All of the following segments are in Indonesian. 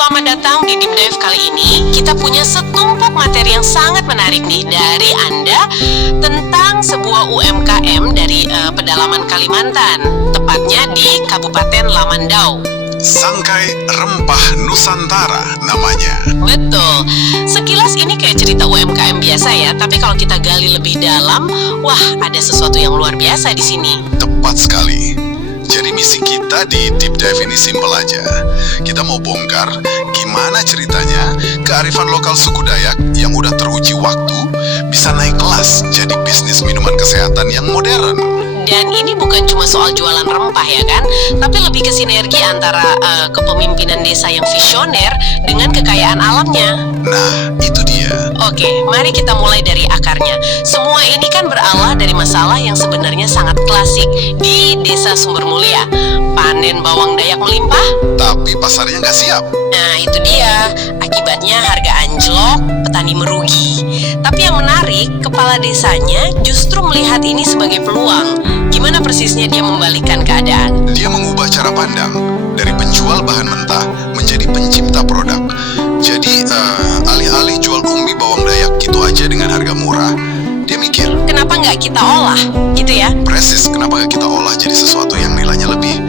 Selamat datang di Deep Dive kali ini. Kita punya setumpuk materi yang sangat menarik nih dari Anda tentang sebuah UMKM dari pedalaman Kalimantan, tepatnya di Kabupaten Lamandau. Sangkai Rempah Nusantara namanya. Betul. Sekilas ini kayak cerita UMKM biasa ya, tapi kalau kita gali lebih dalam, wah ada sesuatu yang luar biasa di sini. Tepat sekali. Jadi misi kita di Deep Dive ini simpel aja. Kita mau bongkar gimana ceritanya kearifan lokal suku Dayak yang udah teruji waktu bisa naik kelas jadi bisnis minuman kesehatan yang modern. Dan ini bukan cuma soal jualan rempah ya kan, tapi lebih ke sinergi antara kepemimpinan desa yang visioner dengan kekayaan alamnya. Nah, itu dia. Oke, mari kita mulai dari akarnya. Semua ini kan berawal dari masalah yang sebenarnya sangat klasik di Desa Sumber Mulia. Panen bawang Dayak melimpah, Tapi pasarnya nggak siap. nah itu dia. Akibatnya harga anjlok, petani merugi. Tapi yang menarik, kepala desanya justru melihat ini sebagai peluang. Gimana persisnya dia membalikkan keadaan? Dia mengubah cara pandang dari penjual bahan mentah menjadi pencipta produk. Jadi alih-alih jual umbi bawang Dayak gitu aja dengan harga murah, dia mikir, Kenapa nggak kita olah? Gitu ya? presis kenapa nggak kita olah jadi sesuatu yang nilainya lebih.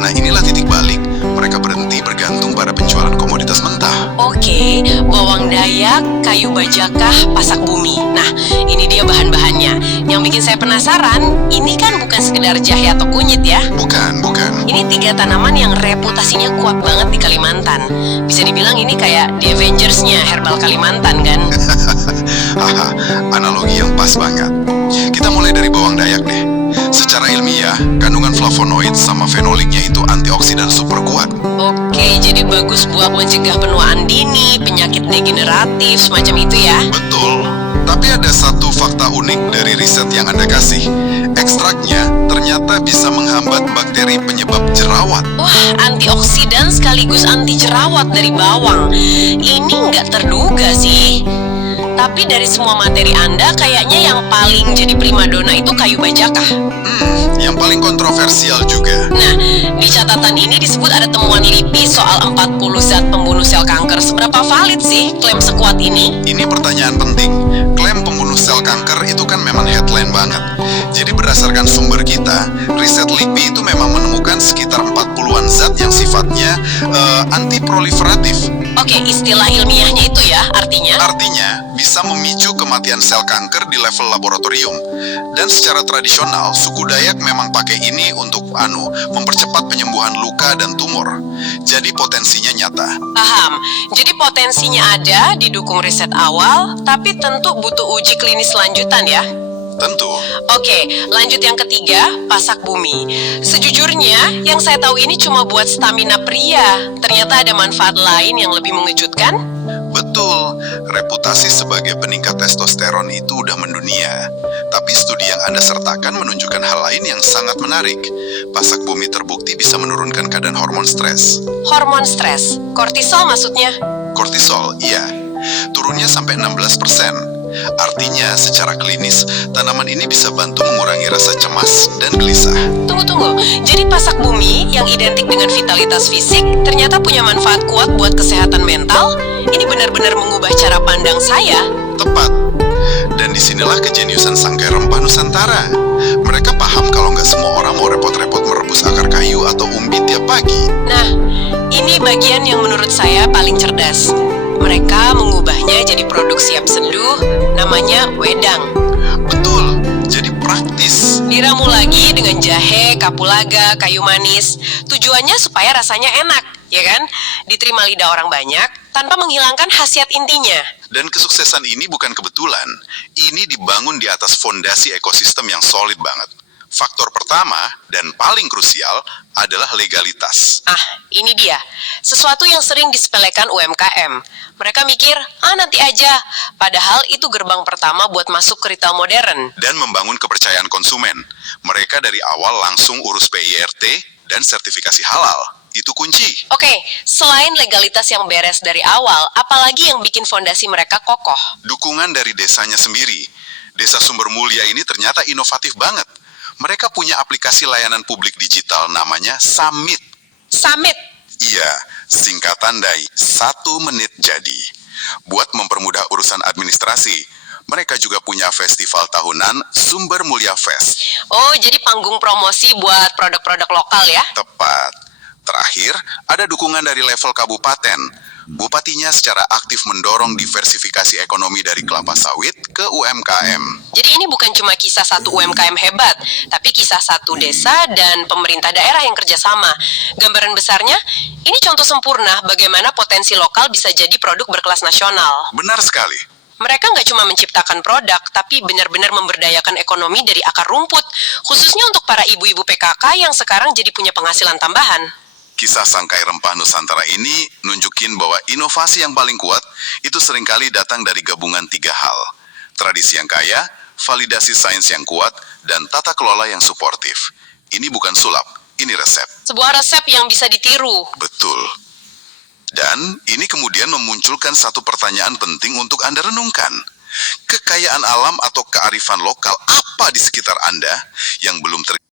Nah inilah titik balik. Mereka berhenti bergantung pada penjualan komoditas mentah. Oke, bawang Dayak, kayu bajakah, pasak bumi. Nah, ini dia bahan-bahannya. Yang bikin saya penasaran, ini kan bukan sekedar jahe atau kunyit ya. Bukan. Ini 3 tanaman yang reputasinya kuat banget di Kalimantan. Bisa dibilang ini kayak The Avengers-nya herbal Kalimantan kan? Haha, analogi yang pas banget. Kita mulai dari bawang Dayak deh. Secara ilmiah, kandungan flavonoid sama fenoliknya itu antioksidan super kuat. Oke, jadi bagus buat mencegah penuaan dini, penyakit degeneratif, semacam itu ya. Betul. Tapi ada satu fakta unik dari riset yang Anda kasih. Ekstraknya ternyata bisa menghambat bakteri penyebab jerawat. Wah, antioksidan sekaligus anti jerawat dari bawang. Ini nggak terduga sih. Tapi dari semua materi Anda, kayaknya yang paling jadi primadona itu kayu bajakah. Yang paling kontroversial juga. Nah, di catatan ini disebut ada temuan LIPI soal 40 zat pembunuh sel kanker. Seberapa valid sih klaim sekuat ini? Ini pertanyaan penting. Klaim pembunuh sel kanker itu kan memang headline banget. Jadi berdasarkan sumber kita, riset LIPI itu memang menemukan sekitar 40-an zat yang sifatnya antiproliferatif. Oke, istilah ilmiahnya itu ya, artinya? Artinya, bisa memicu kematian sel kanker di level laboratorium. Dan secara tradisional, suku Dayak memang pakai ini untuk mempercepat penyembuhan luka dan tumor. Jadi potensinya nyata. Paham. Jadi potensinya ada, didukung riset awal, tapi tentu butuh uji klinis lanjutan ya. Tentu. Oke, lanjut yang ketiga, pasak bumi. Sejujurnya, yang saya tahu ini cuma buat stamina pria. Ternyata ada manfaat lain yang lebih mengejutkan. Betul, reputasi sebagai peningkat testosteron itu udah mendunia. Tapi studi yang Anda sertakan menunjukkan hal lain yang sangat menarik. Pasak bumi terbukti bisa menurunkan kadar hormon stres. Hormon stres, kortisol maksudnya? Kortisol, iya. Turunnya sampai 16%. Artinya, secara klinis, tanaman ini bisa bantu mengurangi rasa cemas dan gelisah. Tunggu. Jadi pasak bumi yang identik dengan vitalitas fisik ternyata punya manfaat kuat buat kesehatan mental? Ini benar-benar mengubah cara pandang saya. Tepat. Dan disinilah kejeniusan Sangkai Rempah Nusantara. Mereka paham kalau nggak semua orang mau repot-repot merebus akar kayu atau umbi tiap pagi. Nah, ini bagian yang menurut saya paling cerdas. Mereka mengubahnya jadi produk siap seduh, namanya wedang. Betul, jadi praktis. Diramu lagi dengan jahe, kapulaga, kayu manis. Tujuannya supaya rasanya enak, ya kan? Diterima lidah orang banyak, tanpa menghilangkan khasiat intinya. Dan kesuksesan ini bukan kebetulan. Ini dibangun di atas fondasi ekosistem yang solid banget. Faktor pertama dan paling krusial adalah legalitas. Ah, ini dia. Sesuatu yang sering disepelekan UMKM. Mereka mikir, nanti aja. Padahal itu gerbang pertama buat masuk ke retail modern. Dan membangun kepercayaan konsumen. Mereka dari awal langsung urus PIRT dan sertifikasi halal. Itu kunci. Oke, selain legalitas yang beres dari awal, apalagi yang bikin fondasi mereka kokoh? Dukungan dari desanya sendiri. Desa Sumber Mulia ini ternyata inovatif banget. Mereka punya aplikasi layanan publik digital namanya Summit. Summit. Iya, singkatan dari 1 menit jadi. Buat mempermudah urusan administrasi, mereka juga punya festival tahunan Sumber Mulia Fest. Oh, jadi panggung promosi buat produk-produk lokal ya? Tepat. Terakhir, ada dukungan dari level kabupaten. Bupatinya secara aktif mendorong diversifikasi ekonomi dari kelapa sawit ke UMKM. Jadi ini bukan cuma kisah satu UMKM hebat, tapi kisah satu desa dan pemerintah daerah yang kerjasama. Gambaran besarnya, ini contoh sempurna bagaimana potensi lokal bisa jadi produk berkelas nasional. Benar sekali. Mereka nggak cuma menciptakan produk, tapi benar-benar memberdayakan ekonomi dari akar rumput, khususnya untuk para ibu-ibu PKK yang sekarang jadi punya penghasilan tambahan. Kisah Sangkai Rempah Nusantara ini nunjukin bahwa inovasi yang paling kuat itu seringkali datang dari gabungan 3 hal. Tradisi yang kaya, validasi sains yang kuat, dan tata kelola yang suportif. Ini bukan sulap, ini resep. Sebuah resep yang bisa ditiru. Betul. Dan ini kemudian memunculkan satu pertanyaan penting untuk Anda renungkan. Kekayaan alam atau kearifan lokal apa di sekitar Anda yang belum